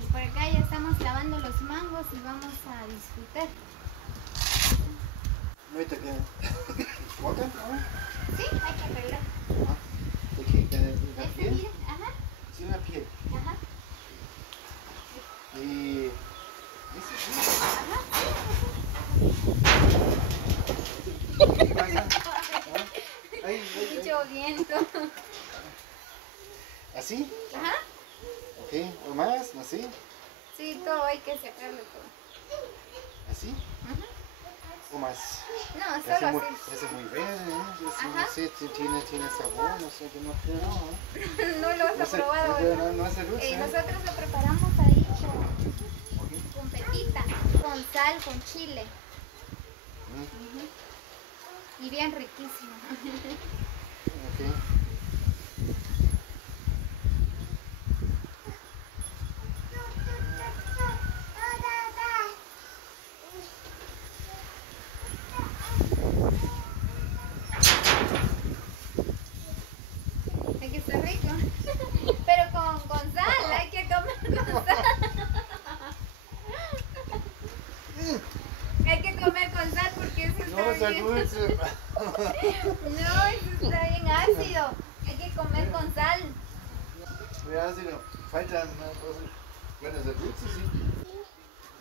Y por acá ya estamos lavando los mangos y vamos a disfrutar. Ahorita que ¿botan ahora? Sí, hay que arreglar. Ajá. ¿De qué? ¿De la Este, piel? mira, ajá, Sí, una piel. ajá, Y... ¿Ese sí? ajá. ¿Qué pasa? ¿Ah? Ay, ay, Mucho viento. ¿Así? Ajá. Ok. ¿O más? ¿No sé? Sí, todo hay que sacarlo todo. ¿Así? Ajá. ¿O más? No, Parece solo muy, así. parece muy verde, ¿no? Ajá. No sé, tiene sabor, no sé, no creo, ¿no? No lo has probado, ¿verdad? No hace dulce. Nosotros lo preparamos ahí con pepita, con sal, con chile. Y bien riquísimo. Ok. Es que está rico. Pero con sal, hay que comer con sal. Hay que comer con sal porque eso No está es bien. dulce. No, eso está bien ácido. Hay que comer con sal. Mira, si no, faltan más cosas. Bueno, es dulce, sí.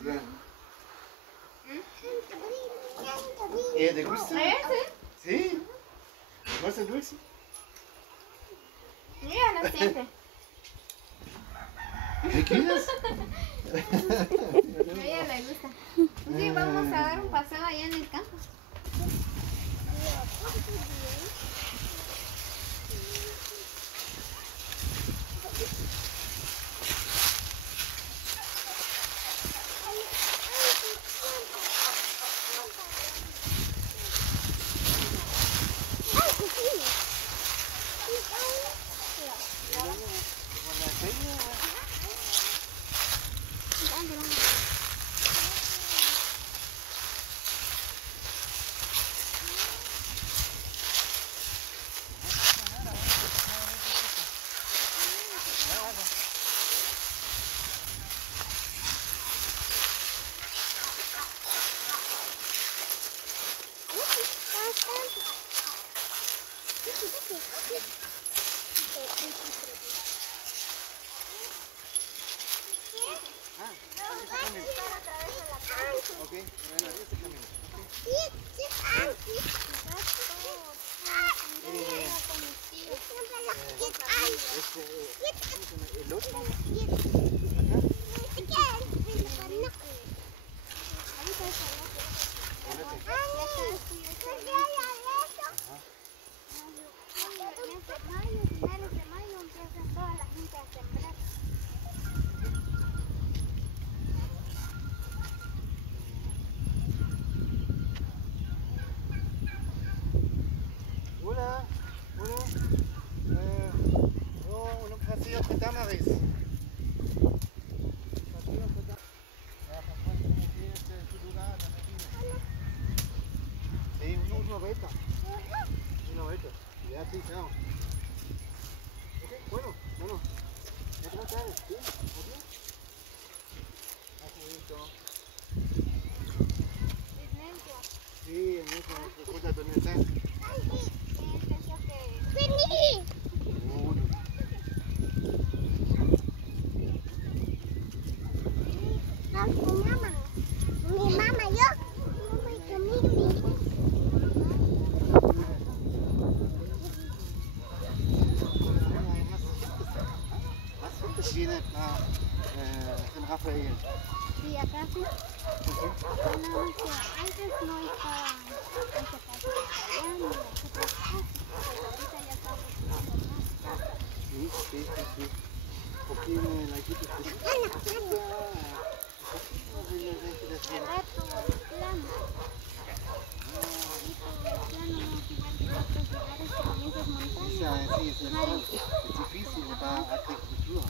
Ya. ¿Te gusta? Sí. Sí. ¿No es dulce? Mira, no siente. ¿Me quieres? A ella le gusta. Sí, vamos a dar un paseo allá en el campo. Ok, bueno, ese camino. El otro. Finales de mayo empieza toda la gente a sembrar. Hola, hola. Un paseo con tamales. Sí, una vuelta. Una vuelta. Ya, sí, chao. Ok, bueno. Ya te lo sabes, ¿sí? Ok. Bonito. Es lento. Sí, en eso, escucha tu mensaje. Pensó que... ¡Vení! Vamos con mamá. Mi mamá, yo. Mamá y conmigo. Más gente viene en Rafael. Sí, acá sí. Nada más que antes no estaba esa casa de las otras casas. Pero ahorita ya está funcionando más. Sí. Porque la equipo Al rato plano. Ahorita el plano no es igual que en otros lugares que comienzas montaña. sí, es difícil para agricultura.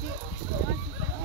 Sí, ahora sí está.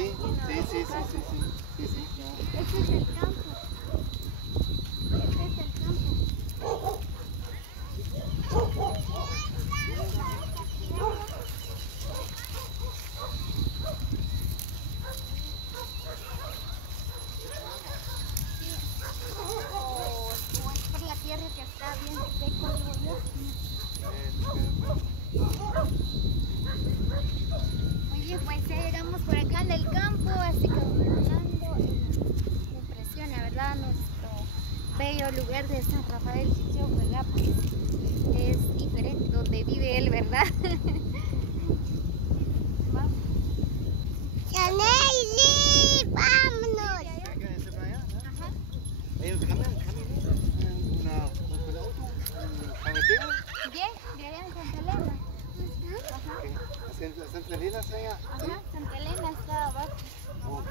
Sí, sí, sí, sí, sí, sí, sí, sí, no. Este es el campo. Este es el campo. O es por la tierra que está bien seco, digo yo. Oye, pues ya llegamos por acá en el campo, así que caminando. Me impresiona, ¿verdad? Nuestro bello lugar de San Rafael Chichón, ¿verdad? Pues es diferente donde vive él, ¿verdad? Vamos. ¡Yaneli! ¡Vámonos! Quédense para allá, ¿no? Ajá. Hay un camión, un auto, un carretero. Bien, de allá en Santa Elena. Ajá. Santa Elena está allá. Ajá, Santa Elena está abajo. Ok.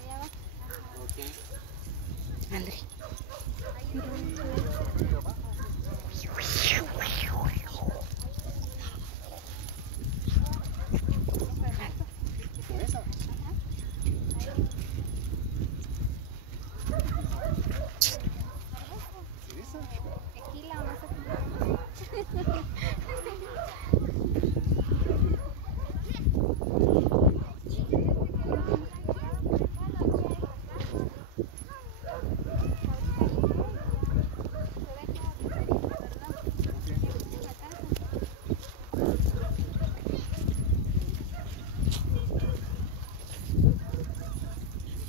Allá abajo. Ajá. Ok. André. ¿Con esa? ¿Cereza? Tequila o no sé cómo.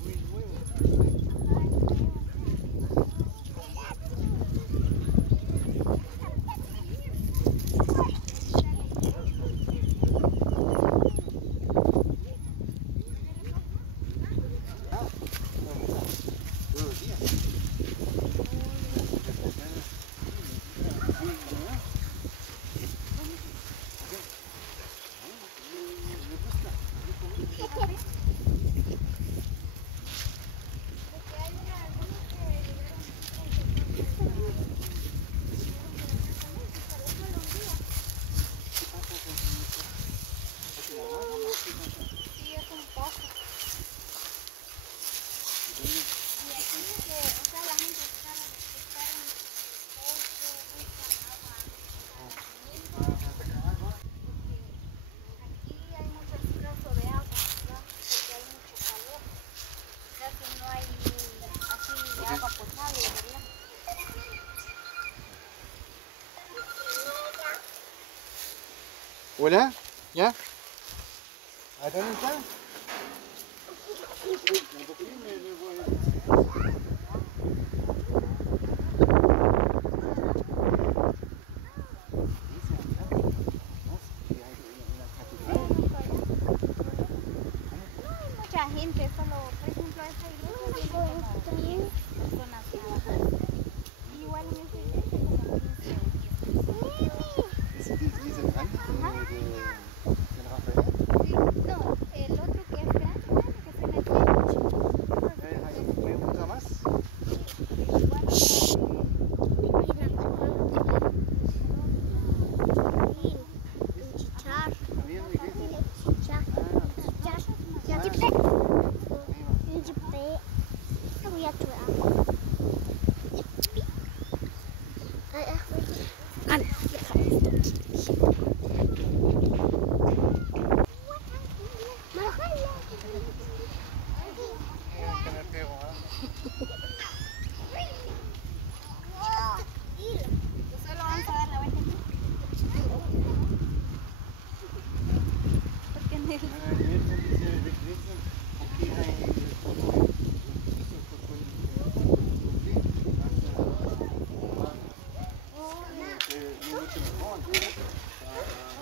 Muy nuevo. Todos los días. Sí, es un poco. Y aquí dice, o sea, la gente está en pozo, buscan agua para nacimiento, porque aquí hay mucho escaso de agua, ¿verdad? Porque hay mucho calor. Casi no hay así agua potable, ¿verdad? Hola, ¿ya? ¿A dónde está? No hay mucha gente, solo, por ejemplo, esta iglesia viene como 10 personas nada más. Igual en esa iglesia como 15 o 10 personas. ¿Es el grande de Rafael? Sí, no, el otro que es grande, que es en el cielo. ¿Hay otra más? Igual También una iglesia. Solo vamos a dar la vuelta aquí. Porque en el...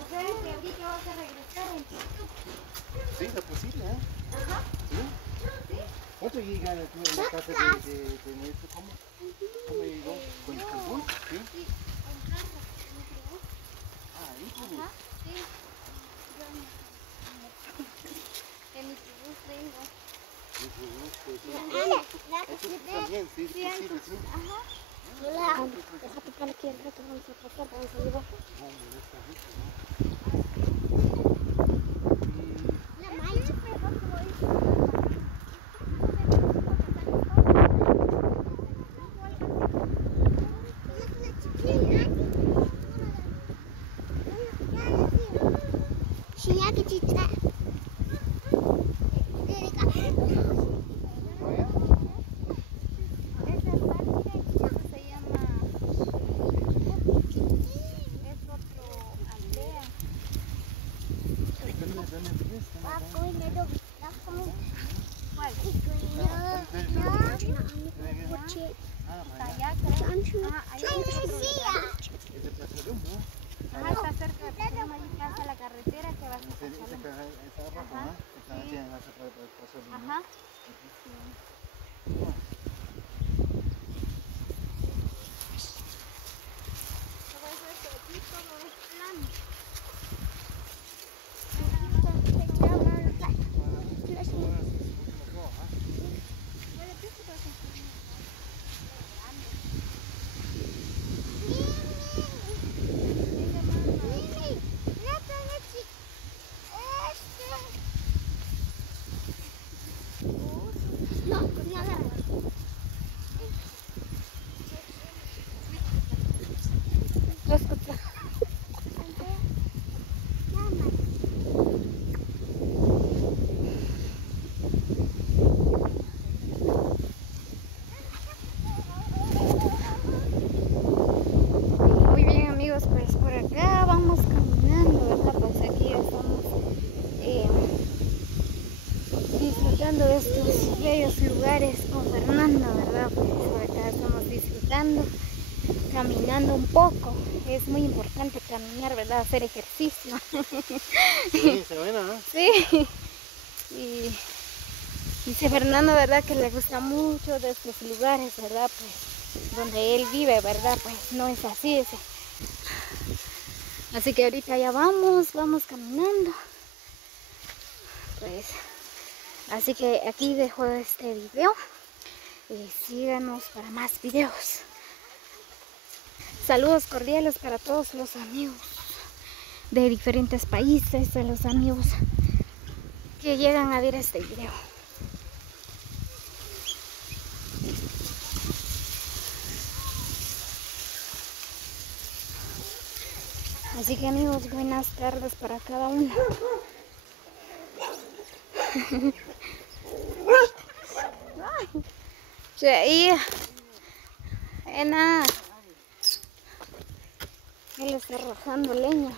O sea, que ahorita vas a regresar. Sí, es posible, ¿eh? Ajá. ¿Sí? ¿Cuánto llega tú en la casa de nuestro? ¿Cómo llegó? ¿Con el bus? ¿Sí? Sí, con carro, microbús. Ah, ahí tú. Ajá, sí. El microbús tengo. También, sí, sí, sí, sí. Ajá. Déjate para aquí el rato, vamos a pasar, vamos a llevar. La maíz es mejor como dice. Ese parque se llama, es otro aldea. ¿Cuál? Está allá, creo. Ajá, ahí hay otro lugar. Ajá, está cerca de Pasaloma, ahí pasa la carretera que va hacia Pasaloma. Ajá. Todo eso es aquí, todo es plano. Muy bien, amigos, pues por acá vamos caminando, ¿verdad? Pues aquí ya estamos disfrutando de estos bellos lugares con Fernando, ¿verdad? Pues por acá estamos disfrutando, caminando un poco. Es muy importante caminar, ¿verdad? Hacer ejercicio. Sí, se buena, ¿no? Sí. Y dice Fernando, ¿verdad? Que le gusta mucho de estos lugares, ¿verdad? Pues donde él vive, ¿verdad? Pues no es así, dice. Así que ahorita ya vamos caminando. Pues, así que aquí dejo este video y síganos para más videos. Saludos cordiales para todos los amigos de diferentes países, a los amigos que llegan a ver este video. Así que amigos, buenas tardes para cada uno. Ahí, él está arrojando leña.